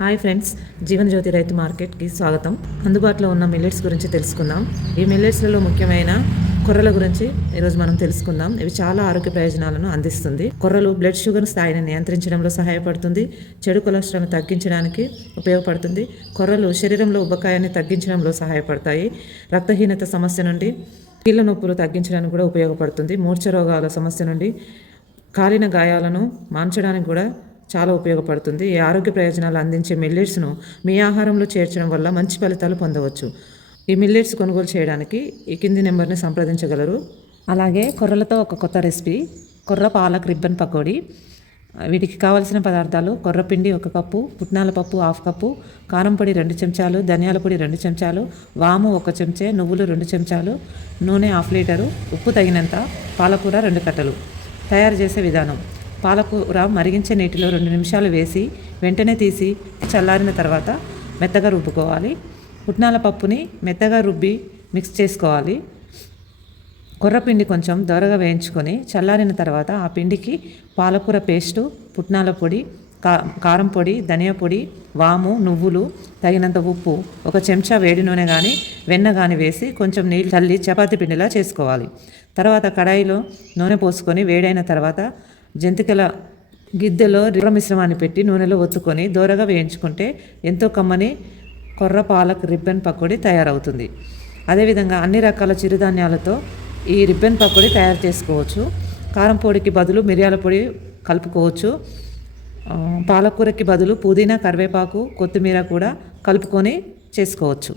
Hi friends, Jeevan Jyoti రైతు మార్కెట్కి స్వాగతం. అందుబాటులో ఉన్న మిల్లెట్స్ గురించి తెలుసుకుందాం. ఈ మిల్లెట్స్లలో ముఖ్యమైన కొర్రల గురించి ఈరోజు మనం తెలుసుకుందాం. ఇవి చాలా ఆరోగ్య ప్రయోజనాలను అందిస్తుంది. కొర్రలు బ్లడ్ షుగర్ స్థాయిని నియంత్రించడంలో సహాయపడుతుంది. చెడు కొలెస్ట్రాల్ను తగ్గించడానికి ఉపయోగపడుతుంది. కొర్రలు శరీరంలో ఉబ్బకాయాన్ని తగ్గించడంలో సహాయపడతాయి. రక్తహీనత సమస్య నుండి, కీళ్ళ నొప్పులు తగ్గించడానికి కూడా ఉపయోగపడుతుంది. మూర్ఛ రోగాల సమస్య నుండి, కాలిన గాయాలను మాన్చడానికి కూడా చాలా ఉపయోగపడుతుంది. ఈ ఆరోగ్య ప్రయోజనాలు అందించే మిల్లెట్స్ను మీ ఆహారంలో చేర్చడం వల్ల మంచి ఫలితాలు పొందవచ్చు. ఈ మిల్లెట్స్ కొనుగోలు చేయడానికి ఈ కింది నెంబర్ని సంప్రదించగలరు. అలాగే కొర్రలతో ఒక కొత్త రెసిపీ, కొర్ర పాలక్ రిబ్బన్ పకోడీ. వీటికి కావలసిన పదార్థాలు: కొర్రపిండి 1 కప్పు, పుట్నాల పప్పు 1/2 కప్పు, కారం పొడి 2 చెంచాలు, ధనియాల పొడి 2 చెంచాలు, వాము 1 చెంచా, నువ్వులు 2 చెంచాలు, నూనె 1/2 లీటరు, ఉప్పు తగినంత, పాలకూర 2 కట్టలు. తయారు చేసే విధానం: పాలకూర మరిగించే నీటిలో 2 నిమిషాలు వేసి వెంటనే తీసి చల్లారిన తర్వాత మెత్తగా రుబ్బుకోవాలి. పుట్నాల పప్పుని మెత్తగా రుబ్బి మిక్స్ చేసుకోవాలి. కొర్రపిండి కొంచెం దోరగా వేయించుకొని చల్లారిన తర్వాత ఆ పిండికి పాలకూర పేస్టు, పుట్నాల పొడి, కారం పొడి, ధనియా పొడి, వాము, నువ్వులు, తగినంత ఉప్పు, 1 చెంచా వేడి నూనె కానీ వెన్న కానీ వేసి కొంచెం నీళ్ళు చల్లి చపాతీ పిండిలా చేసుకోవాలి. తర్వాత కడాయిలో నూనె పోసుకొని వేడైన తర్వాత జంతికల గిద్దెలో కొర్ర మిశ్రమాన్ని పెట్టి నూనెలో ఒత్తుకొని దోరగా వేయించుకుంటే ఎంతో కమ్మని కొర్ర పాలక్ రిబ్బన్ పకోడీ తయారవుతుంది. అదేవిధంగా అన్ని రకాల చిరుధాన్యాలతో ఈ రిబ్బన్ పకోడీ తయారు చేసుకోవచ్చు. కారం పొడికి బదులు మిరియాల పొడి కలుపుకోవచ్చు. పాలకూరకి బదులు పుదీనా, కరివేపాకు, కొత్తిమీర కూడా కలుపుకొని చేసుకోవచ్చు.